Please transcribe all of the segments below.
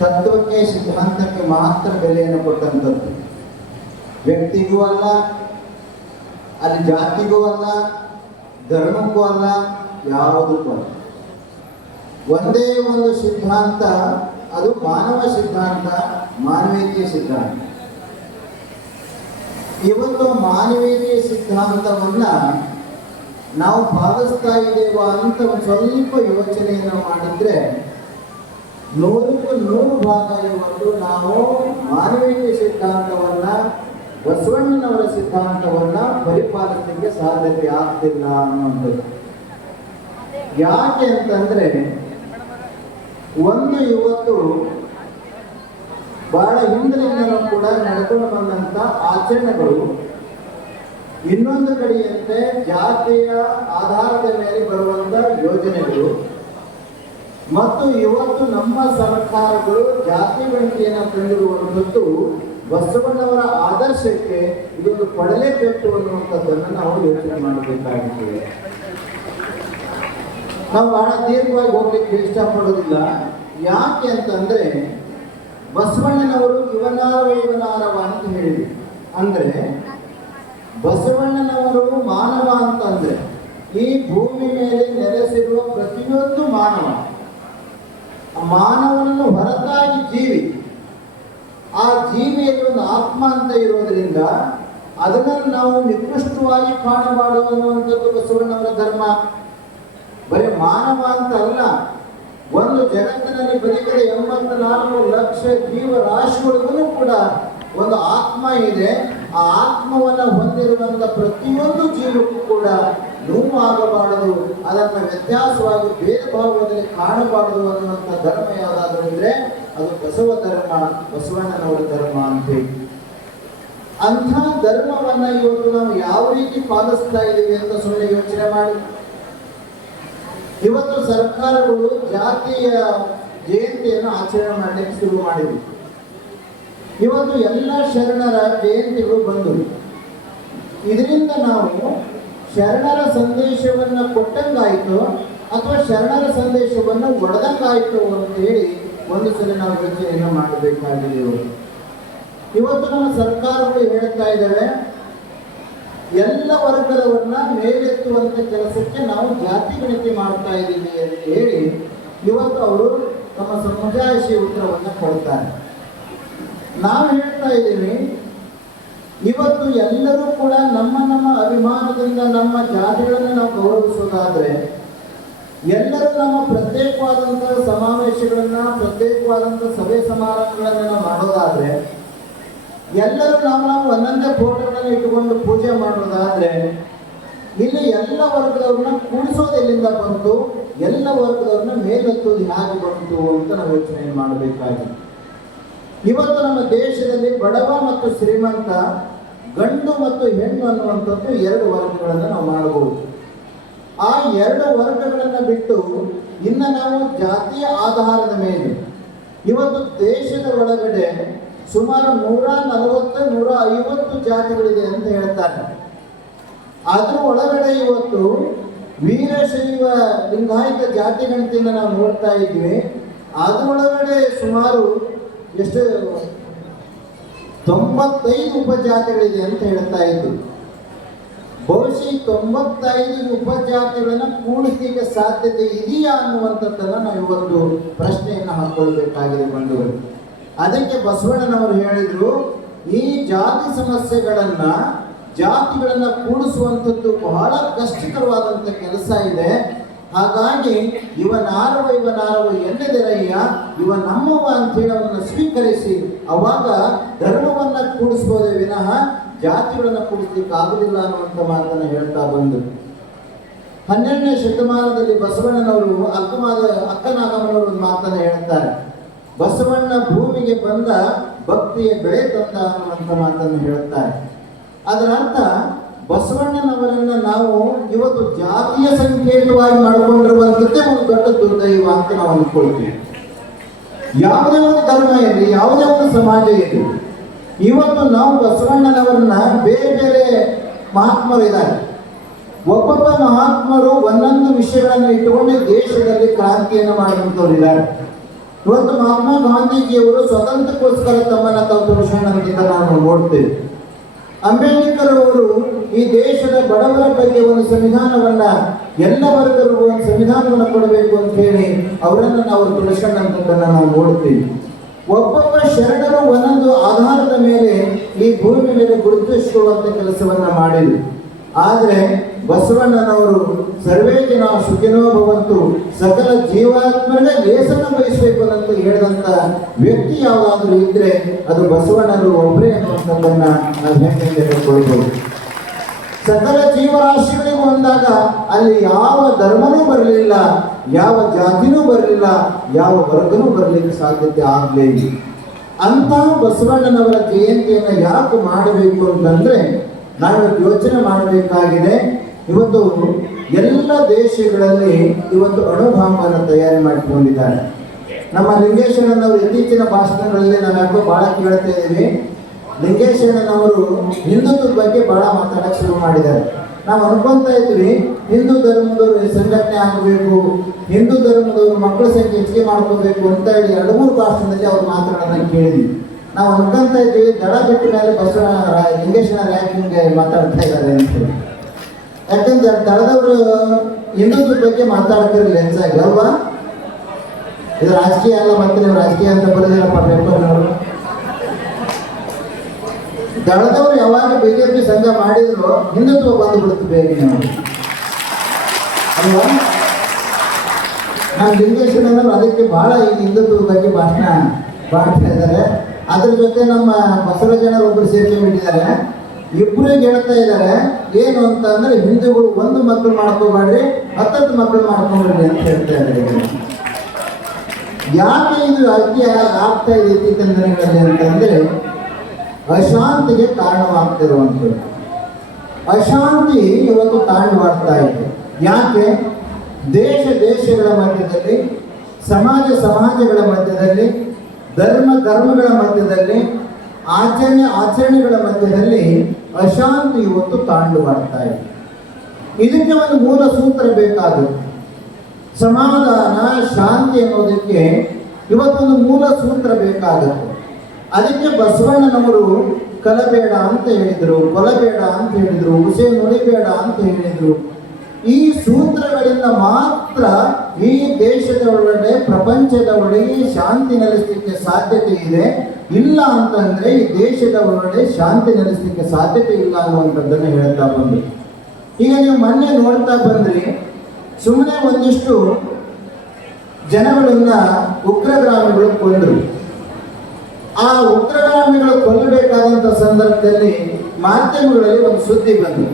ತತ್ವಕ್ಕೆ ಸಿದ್ಧಾಂತಕ್ಕೆ ಮಾತ್ರ ಬೆಲೆಯನ್ನು ಕೊಟ್ಟಂಥದ್ದು. ವ್ಯಕ್ತಿಗೂ ಅಲ್ಲ, ಅಲ್ಲಿ ಜಾತಿಗೂ ಅಲ್ಲ, ಧರ್ಮಕ್ಕೂ ಅಲ್ಲ, ಯಾವುದಕ್ಕೂ ಅಲ್ಲ. ಒಂದೇ ಒಂದು ಸಿದ್ಧಾಂತ, ಅದು ಮಾನವ ಸಿದ್ಧಾಂತ, ಮಾನವೀಯತೆಯ ಸಿದ್ಧಾಂತ. ಇವತ್ತು ಮಾನವೀಯತೆಯ ಸಿದ್ಧಾಂತವನ್ನ ನಾವು ಪಾಲಿಸ್ತಾ ಇದ್ದೇವ ಅಂತ ಒಂದು ಸ್ವಲ್ಪ ಯೋಚನೆಯನ್ನು ಮಾಡಿದ್ರೆ 100ಕ್ಕೆ 100% ಇವತ್ತು ನಾವು ಮಾನವೀಯ ಸಿದ್ಧಾಂತವನ್ನ, ಬಸವಣ್ಣನವರ ಸಿದ್ಧಾಂತವನ್ನ ಪರಿಪಾಲಿಸಲಿಕ್ಕೆ ಸಾಧ್ಯತೆ ಆಗ್ತಿಲ್ಲ ಅನ್ನುವಂಥದ್ದು. ಯಾಕೆ ಅಂತಂದ್ರೆ, ಒಂದು ಇವತ್ತು ಬಹಳ ಹಿಂದಿನಿಂದಲೂ ಕೂಡ ನಡೆದುಕೊಂಡು ಬಂದಂತ ಆಚರಣೆಗಳು, ಇನ್ನೊಂದು ಕಡೆಯಂತೆ ಜಾತಿಯ ಆಧಾರದ ಮೇಲೆ ಬರುವಂತ ಯೋಜನೆಗಳು, ಮತ್ತು ಇವತ್ತು ನಮ್ಮ ಸರ್ಕಾರಗಳು ಜಾತಿ ಗಣತಿಯನ್ನು ತಂದಿರುವಂಥದ್ದು ಬಸವಣ್ಣವರ ಆದರ್ಶಕ್ಕೆ ಇದೊಂದು ಕೊಡಲೇಬೇಕು ಅನ್ನುವಂಥದ್ದನ್ನು ನಾವು ಯೋಚನೆ ಮಾಡಬೇಕಾಗುತ್ತದೆ. ನಾವು ಬಹಳ ದೀರ್ಘವಾಗಿ ಹೋಗ್ಲಿಕ್ಕೆ ಇಷ್ಟಪಡೋದಿಲ್ಲ. ಯಾಕೆ ಅಂತಂದ್ರೆ, ಬಸವಣ್ಣನವರು ಇವನಾರವ ಅಂತ ಹೇಳಿದ್ರು. ಅಂದ್ರೆ ಬಸವಣ್ಣನವರು ಮಾನವ ಅಂತಂದ್ರೆ ಈ ಭೂಮಿ ಮೇಲೆ ನೆಲೆಸಿರುವ ಪ್ರತಿಯೊಂದು ಮಾನವನನ್ನು ಹೊರತಾಗಿ ಜೀವಿ, ಆ ಜೀವಿಯಲ್ಲಿ ಒಂದು ಆತ್ಮ ಅಂತ ಇರೋದ್ರಿಂದ ಅದನ್ನು ನಾವು ನಿಕೃಷ್ಟವಾಗಿ ಕಾಣಬಾರದು ಅನ್ನುವಂಥದ್ದು ಬಸವಣ್ಣವರ ಧರ್ಮ. ಬರೀ ಮಾನವ ಅಂತ ಅಲ್ಲ, ಒಂದು ಜಗತ್ತಿನಲ್ಲಿ ಬದುಕಿದ 84 ಲಕ್ಷ ಜೀವರಾಶಿಗಳಿಗೂ ಕೂಡ ಒಂದು ಆತ್ಮ ಇದೆ. ಆ ಆತ್ಮವನ್ನು ಹೊಂದಿರುವಂತ ಪ್ರತಿಯೊಂದು ಜೀವಕ್ಕೂ ಕೂಡ ನೋವಾಗಬಾರದು, ಅದನ್ನು ವ್ಯತ್ಯಾಸವಾಗಿ ಭೇದ ಭಾವದಲ್ಲಿ ಕಾಣಬಾರದು ಅನ್ನುವಂಥ ಧರ್ಮ ಯಾವುದಾದ್ರೂ ಇದ್ರೆ ಅದು ಬಸವ ಧರ್ಮ, ಬಸವಣ್ಣನವರ ಧರ್ಮ ಅಂತೇಳಿ. ಅಂಥ ಧರ್ಮವನ್ನ ಇವತ್ತು ನಾವು ಯಾವ ರೀತಿ ಪಾಲಿಸ್ತಾ ಇದ್ದೀವಿ ಅಂತ ಸುಮ್ಮನೆ ಯೋಚನೆ ಮಾಡಿ. ಇವತ್ತು ಸರ್ಕಾರಗಳು ಜಾತಿಯ ಜಯಂತಿಯನ್ನು ಆಚರಣೆ ಮಾಡಲಿಕ್ಕೆ ಶುರು ಮಾಡಿವೆ. ಇವತ್ತು ಎಲ್ಲ ಶರಣರ ಜಯಂತಿಗಳು ಬಂದವು. ಇದರಿಂದ ನಾವು ಶರಣರ ಸಂದೇಶವನ್ನು ಕೊಟ್ಟಂಗಾಯಿತು ಅಥವಾ ಶರಣರ ಸಂದೇಶವನ್ನು ಒಡೆದಂಗಾಯಿತು ಅಂತ ಹೇಳಿ ಒಂದು ಸಲ ನಾವು ಯೋಚನೆಯನ್ನು ಮಾಡಬೇಕಾಗಿದೆ. ಇವತ್ತು ನಮ್ಮ ಸರ್ಕಾರಗಳು ಹೇಳ್ತಾ ಇದ್ದಾವೆ, ಎಲ್ಲ ವರ್ಗದವರನ್ನ ಮೇಲೆತ್ತುವಂತ ಕೆಲಸಕ್ಕೆ ನಾವು ಜಾತಿ ಗಣತಿ ಮಾಡ್ತಾ ಇದ್ದೀವಿ ಅಂತ ಹೇಳಿ ಇವತ್ತು ಅವರು ತಮ್ಮ ಸಮುದಾಯಶಿ ಉತ್ತರವನ್ನು ಕೊಡ್ತಾರೆ. ನಾವು ಹೇಳ್ತಾ ಇದ್ದೀವಿ, ಇವತ್ತು ಎಲ್ಲರೂ ಕೂಡ ನಮ್ಮ ಅಭಿಮಾನದಿಂದ ನಮ್ಮ ಜಾತಿಗಳನ್ನು ನಾವು ಗೌರವಿಸೋದಾದ್ರೆ, ಎಲ್ಲರೂ ನಮ್ಮ ಪ್ರತ್ಯೇಕವಾದಂಥ ಸಮಾವೇಶಗಳನ್ನ, ಪ್ರತ್ಯೇಕವಾದಂಥ ಸಭೆ ಸಮಾರಂಭಗಳನ್ನು ನಾವು ಮಾಡೋದಾದ್ರೆ, ಎಲ್ಲರೂ ನಾವು ಒಂದೊಂದೇ ಫೋಟೋಗಳನ್ನು ಇಟ್ಟುಕೊಂಡು ಪೂಜೆ ಮಾಡೋದಾದ್ರೆ, ಇಲ್ಲಿ ಎಲ್ಲ ವರ್ಗದವ್ರನ್ನ ಕೂಡಿಸೋದು ಎಲ್ಲಿಂದ ಬಂತು, ಎಲ್ಲ ವರ್ಗದವ್ರನ್ನ ಮೇಲೆತ್ತೋದು ಹೇಗೆ ಬಂತು ಅಂತ ನಾವು ಯೋಚನೆ ಮಾಡಬೇಕಾಗಿದೆ. ಇವತ್ತು ನಮ್ಮ ದೇಶದಲ್ಲಿ ಬಡವ ಮತ್ತು ಶ್ರೀಮಂತ, ಗಂಡು ಮತ್ತು ಹೆಣ್ಣು ಅನ್ನುವಂಥದ್ದು 2 ವರ್ಗಗಳನ್ನು ನಾವು ಮಾಡಬಹುದು. ಆ 2 ವರ್ಗಗಳನ್ನು ಬಿಟ್ಟು ಇನ್ನು ನಾವು ಜಾತಿಯ ಆಧಾರದ ಮೇಲೆ ಇವತ್ತು ದೇಶದ ಒಳಗಡೆ ಸುಮಾರು 140-150 ಜಾತಿಗಳಿದೆ ಅಂತ ಹೇಳ್ತಾರೆ. ಅದ್ರ ಒಳಗಡೆ ಇವತ್ತು ವೀರಶೈವ ಲಿಂಗಾಯತ ಜಾತಿ ಗಣತಿಯನ್ನು ನಾವು ನೋಡ್ತಾ ಇದ್ವಿ. ಅದರೊಳಗಡೆ ಸುಮಾರು ಎಷ್ಟು 95 ಉಪಜಾತಿಗಳಿದೆ ಅಂತ ಹೇಳ್ತಾ ಇದ್ರು. ಬಹುಶಃ 95 ಉಪಜಾತಿಗಳನ್ನು ಕೂಡಿಸಲಿಕ್ಕೆ ಸಾಧ್ಯತೆ ಇದೆಯಾ ಅನ್ನುವಂಥದ್ದನ್ನು ನಾವು ಇವತ್ತು ಪ್ರಶ್ನೆಯನ್ನು ಹಾಕೊಳ್ಬೇಕಾಗಿದೆ ಬಂಧುಗಳು. ಅದಕ್ಕೆ ಬಸವಣ್ಣನವರು ಹೇಳಿದ್ರು, ಈ ಜಾತಿ ಜಾತಿಗಳನ್ನ ಕೂಡಿಸುವಂಥದ್ದು ಬಹಳ ಕಷ್ಟಕರವಾದಂಥ ಕೆಲಸ ಇದೆ. ಹಾಗಾಗಿ ಇವನಾರವ ಎನ್ನದಿರಯ್ಯ, ಇವ ನಮ್ಮವ ಅಂತ ಹೇಳಿ ಅವನ್ನ ಸ್ವೀಕರಿಸಿ ಅವಾಗ ಧರ್ಮವನ್ನ ಕೂಡಿಸ್ಬೋದೇ ವಿನಃ ಜಾತಿಗಳನ್ನ ಕೂಡಿಸ್ಲಿಕ್ಕೆ ಆಗುದಿಲ್ಲ ಅನ್ನುವಂಥ ಮಾತನ್ನು ಹೇಳ್ತಾ ಬಂದು 12ನೇ ಶತಮಾನದಲ್ಲಿ ಬಸವಣ್ಣನವರು ಅಕ್ಕನಾಗಮ್ಮನವರು ಒಂದು ಮಾತನ್ನು ಹೇಳ್ತಾರೆ. ಬಸವಣ್ಣ ಭೂಮಿಗೆ ಬಂದ ಭಕ್ತಿಯ ಬೆಳೆ ತಂದ ಅನ್ನುವಂಥ ಮಾತನ್ನು ಹೇಳ್ತಾರೆ. ಅದರ ಅರ್ಥ ಬಸವಣ್ಣನವರನ್ನ ನಾವು ಇವತ್ತು ಜಾತಿಯ ಸಂಕೇತವಾಗಿ ಮಾಡಿಕೊಂಡಿರುವಂಥದ್ದೇ ಒಂದು ದೊಡ್ಡ ದುರ್ದೈವ ಅಂತ ನಾವು ಅಂದ್ಕೊಳ್ತೀವಿ. ಯಾವುದೇ ಒಂದು ಧರ್ಮ ಇರಲಿ, ಯಾವುದೇ ಒಂದು ಸಮಾಜ ಇರಲಿ, ಇವತ್ತು ನಾವು ಬಸವಣ್ಣನವರನ್ನ ಬೇರೆ ಬೇರೆ ಮಹಾತ್ಮರು ಇದ್ದಾರೆ. ಒಬ್ಬೊಬ್ಬ ಮಹಾತ್ಮರು ಒಂದೊಂದು ವಿಷಯಗಳನ್ನು ಇಟ್ಟುಕೊಂಡು ದೇಶದಲ್ಲಿ ಕ್ರಾಂತಿಯನ್ನು ಮಾಡುವಂಥವ್ರು ಇದ್ದಾರೆ. ಇವತ್ತು ಮಹಾತ್ಮ ಗಾಂಧೀಜಿಯವರು ಸ್ವತಂತ್ರಕ್ಕೋಸ್ಕರ ತಮ್ಮನ್ನ ತಾವು ತುಳಸಿಕೊಂಡಂತ ನಾವು ನೋಡ್ತೇವೆ. ಅಂಬೇಡ್ಕರ್ ಅವರು ಈ ದೇಶದ ಬಡವರ ಬಗ್ಗೆ ಒಂದು ಸಂವಿಧಾನವನ್ನ, ಎಲ್ಲ ವರ್ಗರಿಗೂ ಒಂದು ಸಂವಿಧಾನವನ್ನು ಕೊಡಬೇಕು ಅಂತ ಹೇಳಿ ಅವರನ್ನು ನಾವು ತುಳಸಿಕೊಂಡಂತದ್ದನ್ನ ನಾವು ನೋಡ್ತೀವಿ. ಒಬ್ಬೊಬ್ಬ ಶರಣರು ಒಂದೊಂದು ಆಧಾರದ ಮೇಲೆ ಈ ಭೂಮಿ ಮೇಲೆ ಗುರುತಿಸಿಕೊಳ್ಳುವಂತ ಕೆಲಸವನ್ನ ಮಾಡಿದ್ರು. ಆದರೆ ಬಸವಣ್ಣನವರು ಸರ್ವೇ ಜನ ಸುಖಿನೋ ಭವಂತು, ಸಕಲ ಜೀವಾತ್ಮರಿಗೆ ಲೇಸನ್ನು ಬಯಸಬೇಕು ಅಂತ ಹೇಳಿದಂತ ವ್ಯಕ್ತಿ ಯಾವುದಾದ್ರೂ ಇದ್ರೆ ಅದು ಬಸವಣ್ಣರು ಒಬ್ಬರೇ ಅನ್ನುವಂಥದ್ದನ್ನ ನಾವು ಹೆಮ್ಮೆ ಹೇಳಿಕೊಳ್ಬೋದು. ಸಕಲ ಜೀವರಾಶಿಗಳಿಗೂ ಬಂದಾಗ ಅಲ್ಲಿ ಯಾವ ಧರ್ಮನೂ ಬರಲಿಲ್ಲ, ಯಾವ ಜಾತಿನೂ ಬರಲಿಲ್ಲ, ಯಾವ ವರ್ಗನೂ ಬರಲಿಕ್ಕೆ ಸಾಧ್ಯತೆ ಆಗಲಿಲ್ಲ. ಅಂತಹ ಬಸವಣ್ಣನವರ ಜಯಂತಿಯನ್ನು ಯಾಕೆ ಮಾಡಬೇಕು ಅಂತಂದ್ರೆ ನಾವು ಯೋಚನೆ ಮಾಡಬೇಕಾಗಿದೆ. ಇವತ್ತು ಎಲ್ಲ ದೇಶಗಳಲ್ಲಿ ಇವತ್ತು ಅಣುಬಾಂಬನ್ನು ತಯಾರಿ ಮಾಡಿಕೊಂಡಿದ್ದಾರೆ. ನಮ್ಮ ಲಿಂಗೇಶ್ವರನವರು ಇತ್ತೀಚಿನ ಭಾಷಣಗಳಲ್ಲಿ ನಾವು ಯಾಕೋ ಬಹಳ ಕೇಳ್ತಾ ಇದ್ದೀವಿ, ಲಿಂಗೇಶ್ವರನವರು ಹಿಂದುತ್ವದ ಬಗ್ಗೆ ಬಹಳ ಮಾತಾಡಕ್ಕೆ ಶುರು ಮಾಡಿದ್ದಾರೆ. ನಾವು ಅನ್ಕೊಂತ ಇದ್ವಿ ಹಿಂದೂ ಧರ್ಮದವರು ಸಂಘಟನೆ ಆಗಬೇಕು, ಹಿಂದೂ ಧರ್ಮದವರು ಮಕ್ಕಳ ಸಂಖ್ಯೆ ಹೆಚ್ಚಿಗೆ ಮಾಡ್ಕೋಬೇಕು ಅಂತ ಹೇಳಿ 2-3 ಭಾಷಣದಲ್ಲಿ ಅವ್ರು ಮಾತಾಡೋದನ್ನ ಕೇಳಿದ್ವಿ. ನಾವು ಅನ್ಕೊಂತ ಇದ್ದೀವಿ ದಡ ಬಿಟ್ಟ ಮೇಲೆ ಬಸವ ಲಿಂಗೇಶ್ವರ ಯಾಕೆ ಹಿಂಗೆ ಮಾತಾಡ್ತಾ ಇದ್ದಾರೆ ಅಂತ ಹೇಳಿ. ಯಾಕಂದ್ರೆ ದಳದವರು ಹಿಂದುತ್ವದ ಬಗ್ಗೆ ಮಾತಾಡ್ತಿರಲಿಲ್ಲ ಹೆಚ್ಚಾಗಿ ಅಲ್ವಾ? ಇದು ರಾಜಕೀಯ ಅಲ್ಲ, ಮತ್ತೆ ನೀವು ರಾಜಕೀಯ ಅಂತ ಬರೋದಿಲ್ಲಪ್ಪ ಪೇಪರ್ನವರು. ದಳದವರು ಯಾವಾಗ ಬಿಜೆಪಿ ಸಂಘ ಮಾಡಿದ್ರು ಹಿಂದುತ್ವ ಬಂದು ಬೇಗ ನಾವು ಅಲ್ವಾ? ನಮ್ಮ ಲಿಂಗೇಶ್ವರನವರು ಅದಕ್ಕೆ ಬಹಳ ಈ ಹಿಂದುತ್ವದ ಬಗ್ಗೆ ಭಾಷಣ ಮಾಡ್ತಾ ಇದ್ದಾರೆ. ಅದ್ರ ಜೊತೆ ನಮ್ಮ ಬಸವರಾಜನವರು ಒಬ್ಬರು ಸೇರ್ಕೊಂಡಿದ್ದಾರೆ. ಇಬ್ಬರಿಗೆ ಹೇಳ್ತಾ ಇದ್ದಾರೆ ಏನು ಅಂತ ಅಂದ್ರೆ ಹಿಂದೂಗಳು 1 ಮಕ್ಕಳು ಮಾಡ್ಕೋಬೇಡ್ರಿ, 10 ಮಕ್ಕಳು ಮಾಡ್ಕೊಂಡ್ರಿ ಅಂತ ಹೇಳ್ತಾ ಇದ್ದಾರೆ. ಯಾಕೆ ಇದು ಅತಿ ಆಗ್ತಾ ಇದೆ ಇತ್ತೀಚಿನ ದಿನಗಳಲ್ಲಿ ಅಂತಂದ್ರೆ ಅಶಾಂತಿಗೆ ಕಾರಣವಾಗ್ತಿರುವಂಥದ್ದು. ಅಶಾಂತಿ ಇವತ್ತು ತಾಂಡವಾಡ್ತಾ ಇದೆ. ಯಾಕೆ? ದೇಶಗಳ ಮಧ್ಯದಲ್ಲಿ, ಸಮಾಜಗಳ ಮಧ್ಯದಲ್ಲಿ, ಧರ್ಮಗಳ ಮಧ್ಯದಲ್ಲಿ, ಆಚರಣೆಗಳ ಮಧ್ಯದಲ್ಲಿ ಅಶಾಂತಿ ಇವತ್ತು ತಾಂಡವಾಡ್ತಾ ಇದೆ. ಇದಕ್ಕೆ ಒಂದು ಮೂಲ ಸೂತ್ರ ಬೇಕಾಗುತ್ತೆ. ಸಮಾಧಾನ, ಶಾಂತಿ ಅನ್ನೋದಕ್ಕೆ ಇವತ್ತೊಂದು ಮೂಲ ಸೂತ್ರ ಬೇಕಾಗುತ್ತೆ. ಅದಕ್ಕೆ ಬಸವಣ್ಣನವರು ಕಲಬೇಡ ಅಂತ ಹೇಳಿದರು, ಕೊಲಬೇಡ ಅಂತ ಹೇಳಿದರು, ಹುಸೆ ನುಡಿಬೇಡ ಅಂತ ಹೇಳಿದರು. ಈ ಸೂತ್ರಗಳಿಂದ ಮಾತ್ರ ಈ ದೇಶದ ಒಳಗಡೆ, ಪ್ರಪಂಚದ ಒಳಗೆ ಶಾಂತಿ ನೆಲೆಸಲಿಕ್ಕೆ ಸಾಧ್ಯತೆ ಇದೆ. ಇಲ್ಲ ಅಂತಂದ್ರೆ ಈ ದೇಶದ ಒಳಗಡೆ ಶಾಂತಿ ನೆಲೆಸಲಿಕ್ಕೆ ಸಾಧ್ಯತೆ ಇಲ್ಲ ಅನ್ನುವಂಥದ್ದನ್ನು ಹೇಳ್ತಾ ಬಂದ್ರು. ಈಗ ನೀವು ಮೊನ್ನೆ ನೋಡ್ತಾ ಬಂದ್ರಿ, ಸುಮ್ಮನೆ ಒಂದಿಷ್ಟು ಜನಗಳನ್ನ ಉಗ್ರಗಾಮಿಗಳು ಕೊಂದ್ರು. ಆ ಉಗ್ರಗಾಮಿಗಳು ಕೊಲ್ಲಬೇಕಾದಂಥ ಸಂದರ್ಭದಲ್ಲಿ ಮಾಧ್ಯಮಗಳಲ್ಲಿ ಒಂದು ಸುದ್ದಿ ಬಂತು,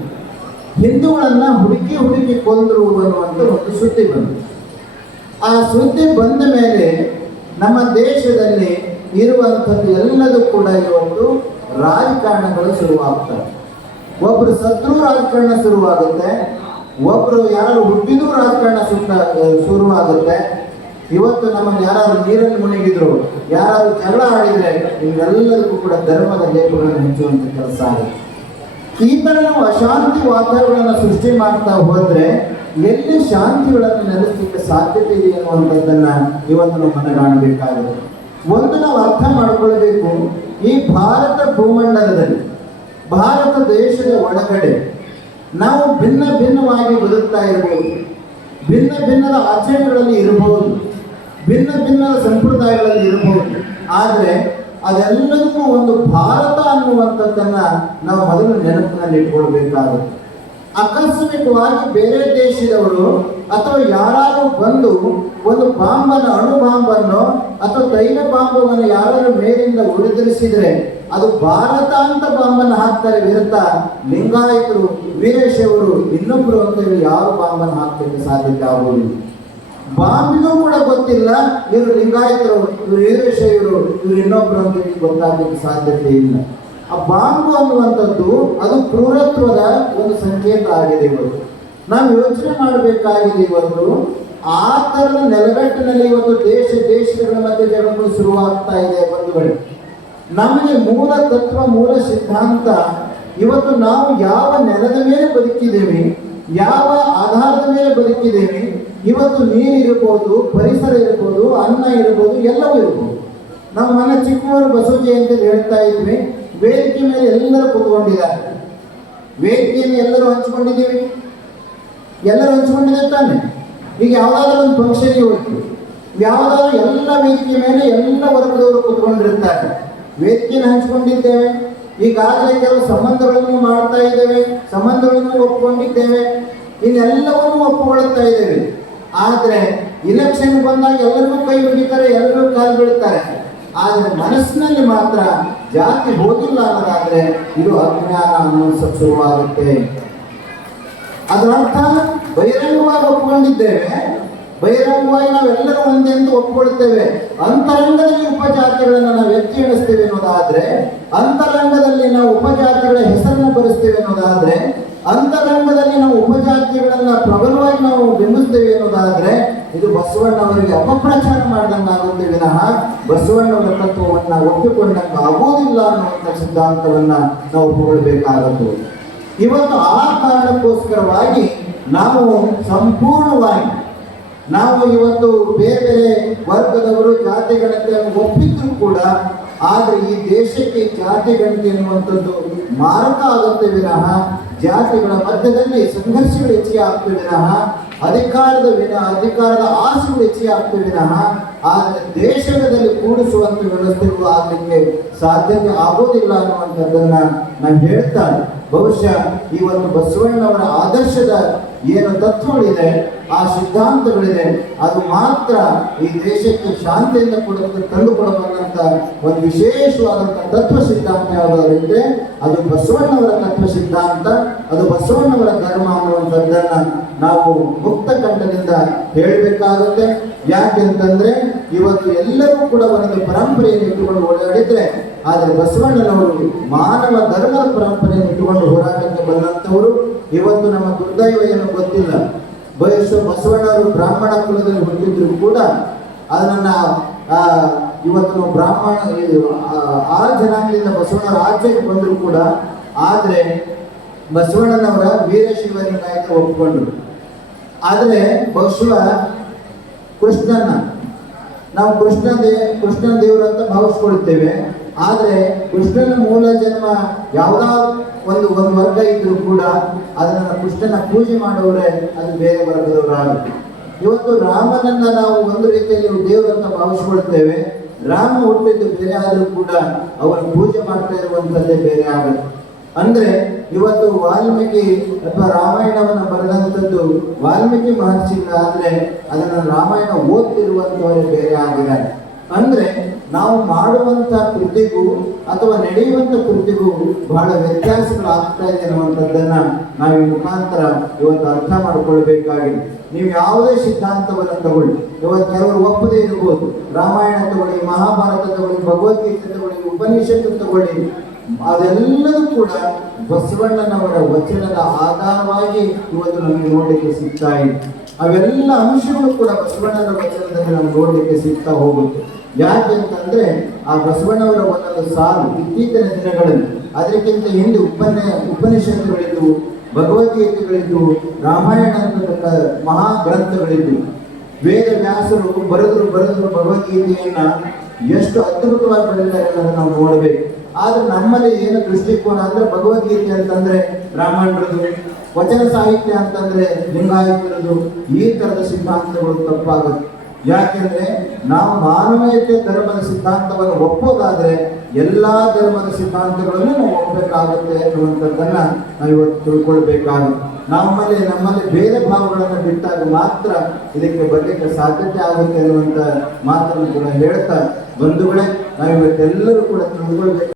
ಹಿಂದೂಗಳನ್ನ ಹುಡುಕಿ ಕೊಂದ್ರು ಅನ್ನುವಂಥ ಒಂದು ಸುದ್ದಿ ಬಂತು. ಆ ಸುದ್ದಿ ಬಂದ ಮೇಲೆ ನಮ್ಮ ದೇಶದಲ್ಲಿ ಇರುವಂಥದ್ದು ಎಲ್ಲದೂ ಕೂಡ ಇವತ್ತು ರಾಜಕಾರಣಗಳು ಶುರುವಾಗ್ತವೆ. ಒಬ್ರು ಸತ್ರು ರಾಜಕಾರಣ ಶುರುವಾಗುತ್ತೆ, ಒಬ್ರು ಯಾರು ಹುಟ್ಟಿದ್ರು ರಾಜಕಾರಣ ಶುರುವಾಗುತ್ತೆ. ಇವತ್ತು ನಮಗೆ ಯಾರಾದ್ರು ನೀರಲ್ಲಿ ಮುಳುಗಿದ್ರು, ಯಾರಾದ್ರೂ ಜಗಳ ಆಡಿದ್ರೆ ಇವೆಲ್ಲದಕ್ಕೂ ಕೂಡ ಧರ್ಮದ ಲೇಪಗಳನ್ನು ಹಂಚುವಂತ ಕೆಲಸ ಆಗುತ್ತೆ. ಈ ತರ ನಾವು ಅಶಾಂತಿ ವಾತಾವರಣ ಸೃಷ್ಟಿ ಮಾಡ್ತಾ ಹೋದ್ರೆ ಎಲ್ಲಿ ಶಾಂತಿಗಳನ್ನು ನೆಲೆಸಲಿಕ್ಕೆ ಸಾಧ್ಯತೆ ಇದೆ ಅನ್ನುವಂಥದ್ದನ್ನ ಇವತ್ತು ನಾವು ಮನಗಾಣಬೇಕಾಗುತ್ತೆ. ಒಂದು ನಾವು ಅರ್ಥ ಮಾಡಿಕೊಳ್ಬೇಕು, ಈ ಭಾರತ ಭೂಮಂಡಲದಲ್ಲಿ, ಭಾರತ ದೇಶದ ಒಳಗಡೆ ನಾವು ಭಿನ್ನವಾಗಿ ಬದುಕ್ತಾ ಇರಬಹುದು, ಭಿನ್ನದ ಆಚರಣೆಗಳಲ್ಲಿ ಇರಬಹುದು, ಭಿನ್ನದ ಸಂಪ್ರದಾಯಗಳಲ್ಲಿ ಇರಬಹುದು. ಆದರೆ ಅದೆಲ್ಲದಕ್ಕೂ ಒಂದು ಭಾರತ ಅನ್ನುವಂಥದ್ದನ್ನ ನಾವು ಮೊದಲು ನೆನಪಿನಲ್ಲಿ ಇಟ್ಕೊಳ್ಬೇಕಾಗುತ್ತೆ. ಆಕಸ್ಮಿಕವಾಗಿ ಬೇರೆ ದೇಶದವರು ಅಥವಾ ಯಾರಾದರೂ ಬಂದು ಒಂದು ಅಣು ಬಾಂಬನ್ನು ಅಥವಾ ತೈಲ ಬಾಂಬವನ್ನು ಯಾರಾದರೂ ಮೇಲಿಂದ ಉಳಿದಿರಿಸಿದ್ರೆ ಅದು ಭಾರತ ಅಂತ ಬಾಂಬನ್ನು ಹಾಕ್ತಾರೆ ವಿರುದ್ಧ ಲಿಂಗಾಯತರು, ವೀರಶೈವರು, ಇನ್ನೊಬ್ರು ಅಂತ ಹೇಳಿ ಯಾವ ಬಾಂಬನ್ನು ಹಾಕ್ಲಿಕ್ಕೆ ಸಾಧ್ಯತೆ ಆಗುವುದಿಲ್ಲ. ಬಾಂಬಿಗೂ ಕೂಡ ಗೊತ್ತಿಲ್ಲ ಇವರು ಲಿಂಗಾಯತರು, ಇವರು ವೀರಶೈವರು, ಇವರು ಇನ್ನೊಬ್ರು ಅಂತ ಹೇಳಿ ಗೊತ್ತಾಗಲಿಕ್ಕೆ ಸಾಧ್ಯತೆ ಇಲ್ಲ. ಆ ಬಾಂಬು ಅನ್ನುವಂಥದ್ದು ಅದು ಕ್ರೂರತ್ವದ ಒಂದು ಸಂಕೇತ ಆಗಿದೆ. ಇವತ್ತು ನಾವು ಯೋಚನೆ ಮಾಡಬೇಕಾಗಿದೆ. ಇವತ್ತು ಆ ತರದ ನೆಲಗಟ್ಟಿನಲ್ಲಿ ಇವತ್ತು ದೇಶಗಳ ಮಧ್ಯೆ ಜಗಳಗಳು ಶುರುವಾಗ್ತಾ ಇದೆ. ಬಂಧುಗಳು, ನಮಗೆ ಮೂಲ ತತ್ವ, ಮೂಲ ಸಿದ್ಧಾಂತ, ಇವತ್ತು ನಾವು ಯಾವ ನೆಲದ ಮೇಲೆ ಬದುಕಿದ್ದೇವೆ, ಯಾವ ಆಧಾರದ ಮೇಲೆ ಬದುಕಿದ್ದೇವೆ, ಇವತ್ತು ನೀರಿರ್ಬೋದು, ಪರಿಸರ ಇರ್ಬೋದು, ಅನ್ನ ಇರ್ಬೋದು, ಎಲ್ಲವೂ ಇರ್ಬೋದು. ನಮ್ಮ ಮನೆ ಚಿಕ್ಕವರು ಬಸವ ಜಯಂತಿ ಹೇಳ್ತಾ ಇದ್ವಿ, ವೇದಿಕೆ ಮೇಲೆ ಎಲ್ಲರೂ ಕೂತ್ಕೊಂಡಿದ್ದಾರೆ. ವೇದಿಕೆಯನ್ನು ಎಲ್ಲರೂ ಹಂಚ್ಕೊಂಡಿದ್ದೀವಿ, ಎಲ್ಲರೂ ಹಂಚ್ಕೊಂಡಿದ್ದೇವೆ ತಾನೆ. ಈಗ ಯಾವುದಾದ್ರೂ ಒಂದು ಫಂಕ್ಷನ್ ಹೋಗ್ತೀವಿ, ಯಾವುದಾದ್ರೂ ಎಲ್ಲ ವೇದಿಕೆ ಮೇಲೆ ಎಲ್ಲ ವರ್ಗದವರು ಕೂತ್ಕೊಂಡಿರ್ತಾರೆ. ವೇದಿಕೆಯನ್ನು ಹಂಚ್ಕೊಂಡಿದ್ದೇವೆ. ಈಗಾಗಲೇ ಕೆಲವು ಸಂಬಂಧಗಳನ್ನು ಮಾಡ್ತಾ ಇದ್ದೇವೆ, ಸಂಬಂಧಗಳನ್ನು ಒಪ್ಪಿಕೊಂಡಿದ್ದೇವೆ, ಇನ್ನೆಲ್ಲವನ್ನೂ ಒಪ್ಪಿಕೊಳ್ಳುತ್ತಾ ಇದ್ದೇವೆ. ಆದರೆ ಇಲೆಕ್ಷನ್ ಬಂದಾಗ ಎಲ್ಲರಿಗೂ ಕೈ ಹಿಡಿತಾರೆ, ಎಲ್ಲರೂ ಕಾಲು ಬೀಳ್ತಾರೆ. ಆದರೆ ಮನಸ್ಸಿನಲ್ಲಿ ಮಾತ್ರ ಜಾತಿ ಹೋಗಿಲ್ಲ ಅನ್ನೋದಾದ್ರೆ ಇದು ಅಜ್ಞಾನ ಅನ್ನೋ ಶುರುವಾಗುತ್ತೆ. ಅದರ ಅರ್ಥ ಬಹಿರಂಗವಾಗಿ ಒಪ್ಪಿಕೊಂಡಿದ್ದೇವೆ, ಬಹಿರಂಗವಾಗಿ ನಾವೆಲ್ಲರೂ ಒಂದೇ ಎಂದು ಒಪ್ಪಿಕೊಳ್ತೇವೆ. ಅಂತರಂಗದಲ್ಲಿ ಉಪಜಾತಿಗಳನ್ನು ನಾವು ಎತ್ತಿ ಎಣಿಸ್ತೇವೆ ಅನ್ನೋದಾದ್ರೆ, ಅಂತರಂಗದಲ್ಲಿ ನಾವು ಉಪಜಾತಿಗಳ ಹೆಸರನ್ನು ಬರೆಸ್ತೇವೆ ಅನ್ನೋದಾದ್ರೆ, ಅಂತರಂಗದಲ್ಲಿ ನಾವು ಉಪಜಾತಿಗಳನ್ನ ಪ್ರಬಲವಾಗಿ ನಾವು ಬಿಂಬಿಸ್ತೇವೆ ಅನ್ನೋದಾದ್ರೆ, ಇದು ಬಸವಣ್ಣವರಿಗೆ ಅಪಪ್ರಚಾರ ಮಾಡಿದಂಗಾಗುತ್ತೆ ವಿನಃ ಬಸವಣ್ಣವರ ತತ್ವವನ್ನು ಒಪ್ಪಿಕೊಂಡಂಗೆ ಆಗೋದಿಲ್ಲ ಅನ್ನುವಂಥ ಸಿದ್ಧಾಂತವನ್ನ ನಾವು ಒಪ್ಪಿಕೊಳ್ಬೇಕಾಗತ್ತು. ಇವತ್ತು ಆ ಕಾರಣಕ್ಕೋಸ್ಕರವಾಗಿ ನಾವು ಸಂಪೂರ್ಣವಾಗಿ ನಾವು ಇವತ್ತು ಬೇರೆ ಬೇರೆ ವರ್ಗದವರು ಜಾತಿ ಗಣತಿಯನ್ನು ಒಪ್ಪಿದ್ರು ಕೂಡ, ಆದರೆ ಈ ದೇಶಕ್ಕೆ ಜಾತಿ ಗಣತಿ ಎನ್ನುವಂಥದ್ದು ಮಾರಕ ಆಗುತ್ತೆ ವಿನಃ ಜಾತಿಗಳ ಮಧ್ಯದಲ್ಲಿ ಸಂಘರ್ಷಗಳು ಹೆಚ್ಚಿಗೆ ಆಗ್ತವೆ ವಿನಃ ಅಧಿಕಾರದ ಆಸೆಗಳು ಹೆಚ್ಚಿಗೆ ಆಗ್ತವೆ ವಿನಃ ಆದರೆ ದೇಶದಲ್ಲಿ ಕೂಡಿಸುವಂತ ವ್ಯವಸ್ಥೆಗಳು ಆಗಲಿಕ್ಕೆ ಸಾಧ್ಯತೆ ಆಗೋದಿಲ್ಲ ಅನ್ನುವಂಥದ್ದನ್ನ ನಾನು ಹೇಳ್ತಾನೆ. ಬಹುಶಃ ಇವತ್ತು ಬಸವಣ್ಣವರ ಆದರ್ಶದ ಏನು ತತ್ವಗಳಿದೆ, ಆ ಸಿದ್ಧಾಂತಗಳಿದೆ, ಅದು ಮಾತ್ರ ಈ ದೇಶಕ್ಕೆ ಶಾಂತಿಯಿಂದ ತಂದುಕೊಡಬಲ್ಲಂತ ಒಂದು ವಿಶೇಷವಾದಂಥ ತತ್ವ ಸಿದ್ಧಾಂತ ಯಾವುದಾದ್ರು ಇದ್ರೆ ಅದು ಬಸವಣ್ಣವರ ತತ್ವ ಸಿದ್ಧಾಂತ, ಅದು ಬಸವಣ್ಣವರ ಧರ್ಮ ಅನ್ನುವಂಥದ್ದನ್ನ ನಾವು ಮುಕ್ತ ಕಂಠದಿಂದ ಹೇಳಬೇಕಾಗುತ್ತೆ. ಯಾಕೆಂತಂದ್ರೆ ಇವತ್ತು ಎಲ್ಲರೂ ಕೂಡ ಒಂದು ಪರಂಪರೆಯನ್ನು ಇಟ್ಟುಕೊಂಡು ಓಡಾಡಿದ್ರೆ, ಆದರೆ ಬಸವಣ್ಣನವರು ಮಾನವ ಧರ್ಮದ ಪರಂಪರೆಯನ್ನು ಇಟ್ಟುಕೊಂಡು ಹೋರಾಟಕ್ಕೆ ಬಂದಂಥವರು. ಇವತ್ತು ನಮ್ಮ ದುರ್ದೈವ ಏನು ಗೊತ್ತಿಲ್ಲ, ಬಸವಣ್ಣವರು ಬ್ರಾಹ್ಮಣ ಕುಲದಲ್ಲಿ ಹುಟ್ಟಿದ್ರು ಕೂಡ ಅದನ್ನ ಇವತ್ತು ಬ್ರಾಹ್ಮಣ ಆ ಜನಾಂಗದಿಂದ ಬಸವಣ್ಣರ ಆಚೆಗೆ ಬಂದರೂ ಕೂಡ, ಆದರೆ ಬಸವಣ್ಣನವರ ವೀರಶೈವಲಿಂಗಾಯತ ಒಪ್ಪಿಕೊಂಡ್ರು. ಆದರೆ ಬಹುಶಃ ಕೃಷ್ಣನ ನಾವು ಕೃಷ್ಣನ ದೇವರು ಅಂತ ಭಾವಿಸ್ಕೊಳ್ತೇವೆ. ಆದರೆ ಕೃಷ್ಣನ ಮೂಲ ಜನ್ಮ ಯಾವುದೋ ಒಂದು ವರ್ಗ ಇದ್ರೂ ಕೂಡ ಅದನ್ನ ಕೃಷ್ಣನ ಪೂಜೆ ಮಾಡುವವರೇ ಅದು ಬೇರೆ ವರ್ಗದವರಾಗುತ್ತೆ. ಇವತ್ತು ರಾಮನನ್ನ ನಾವು ಒಂದು ರೀತಿಯಲ್ಲಿ ದೇವರು ಅಂತ ಭಾವಿಸ್ಕೊಳ್ತೇವೆ. ರಾಮ ಹುಟ್ಟಿದ್ದು ಬೇರೆ ಆದರೂ ಕೂಡ ಅವರ ಪೂಜೆ ಮಾಡ್ತಾ ಇರುವಂಥದ್ದೇ ಬೇರೆ ಆಗುತ್ತೆ. ಅಂದ್ರೆ ಇವತ್ತು ವಾಲ್ಮೀಕಿ ಅಥವಾ ರಾಮಾಯಣವನ್ನು ಬರೆದಂಥದ್ದು ವಾಲ್ಮೀಕಿ ಮಹರ್ಷಿಗಳ, ಆದ್ರೆ ಅದನ್ನು ರಾಮಾಯಣ ಓದ್ತಿರುವಂತವರೇ ಬೇರೆ ಆಗಿದ್ದಾರೆ. ಅಂದ್ರೆ ನಾವು ಮಾಡುವಂತ ಕೃತಿಗೂ ಅಥವಾ ನಡೆಯುವಂತ ಕೃತಿಗೂ ಬಹಳ ವ್ಯತ್ಯಾಸಗಳು ಆಗ್ತಾ ಇದೆ ಅನ್ನುವಂಥದ್ದನ್ನ ನಾವು ಈ ಮುಖಾಂತರ ಇವತ್ತು ಅರ್ಥ ಮಾಡಿಕೊಳ್ಬೇಕಾಗಿದೆ. ನೀವು ಯಾವುದೇ ಸಿದ್ಧಾಂತವನ್ನು ತಗೊಳ್ಳಿ, ಇವತ್ತು ಕೆಲವರು ಒಪ್ಪದೇ ಇರಬಹುದು. ರಾಮಾಯಣ ತಗೊಳ್ಳಿ, ಮಹಾಭಾರತ ತಗೊಳ್ಳಿ, ಭಗವದ್ಗೀತೆ ತಗೊಳ್ಳಿ, ಉಪನಿಷತ್ತು ತಗೊಳ್ಳಿ, ಅದೆಲ್ಲವೂ ಕೂಡ ಬಸವಣ್ಣನವರ ವಚನದ ಆಧಾರವಾಗಿ ಇವತ್ತು ನಮಗೆ ನೋಡಲಿಕ್ಕೆ ಸಿಗ್ತಾ ಇದೆ. ಅವೆಲ್ಲ ಅಂಶಗಳು ಕೂಡ ಬಸವಣ್ಣನ ವಚನದಲ್ಲಿ ನಾವು ನೋಡಲಿಕ್ಕೆ ಸಿಗ್ತಾ ಹೋಗುತ್ತೆ. ಯಾಕೆ ಅಂತಂದ್ರೆ ಆ ಬಸವಣ್ಣವರ ಒಂದೊಂದು ಸಾಲು ಇತ್ತೀಚಿನ ದಿನಗಳಲ್ಲಿ, ಅದಕ್ಕಿಂತ ಹಿಂದೆ ಉಪನಿಷತ್ತುಗಳಿದ್ದು, ಭಗವದ್ಗೀತೆಗಳಿದ್ದು, ರಾಮಾಯಣ ಮಹಾ ಗ್ರಂಥಗಳಿದ್ದು, ವೇದ ವ್ಯಾಸರು ಬರೆದ್ರು ಭಗವದ್ಗೀತೆಯನ್ನ ಎಷ್ಟು ಅದ್ಭುತವಾಗಿ ಬರೆದಿದ್ದಾರೆ ಅನ್ನೋದನ್ನ ನಾವು ನೋಡಬೇಕು. ಆದ್ರೆ ನಮ್ಮಲ್ಲಿ ಏನು ದೃಷ್ಟಿಕೋನ ಅಂದ್ರೆ ಭಗವದ್ಗೀತೆ ಅಂತಂದ್ರೆ ಬ್ರಾಹ್ಮಣರದು, ವಚನ ಸಾಹಿತ್ಯ ಅಂತಂದ್ರೆ ಲಿಂಗಾಯತರದು, ಈ ತರದ ಸಿದ್ಧಾಂತಗಳು ತಪ್ಪಾಗುತ್ತೆ. ಯಾಕೆಂದ್ರೆ ನಾವು ಮಾನವೀಯತೆ ಧರ್ಮದ ಸಿದ್ಧಾಂತವನ್ನು ಒಪ್ಪೋದಾದ್ರೆ ಎಲ್ಲಾ ಧರ್ಮದ ಸಿದ್ಧಾಂತಗಳನ್ನು ನಾವು ಒಪ್ಪಬೇಕಾಗುತ್ತೆ ಅನ್ನುವಂಥದ್ದನ್ನ ನಾವು ಇವತ್ತು ತಿಳ್ಕೊಳ್ಬೇಕಾಗುತ್ತೆ. ನಮ್ಮಲ್ಲಿ ಬೇರೆ ಭಾವಗಳನ್ನು ಬಿಟ್ಟಾಗ ಮಾತ್ರ ಇದಕ್ಕೆ ಬರಲಿಕ್ಕೆ ಸಾಧ್ಯತೆ ಆಗುತ್ತೆ ಅನ್ನುವಂಥ ಮಾತನ್ನು ಕೂಡ ಹೇಳ್ತಾ, ಬಂಧುಗಳೇ, ನಾವು ಇವತ್ತೆಲ್ಲರೂ ಕೂಡ ತಿಳಿದುಕೊಳ್ಬೇಕು.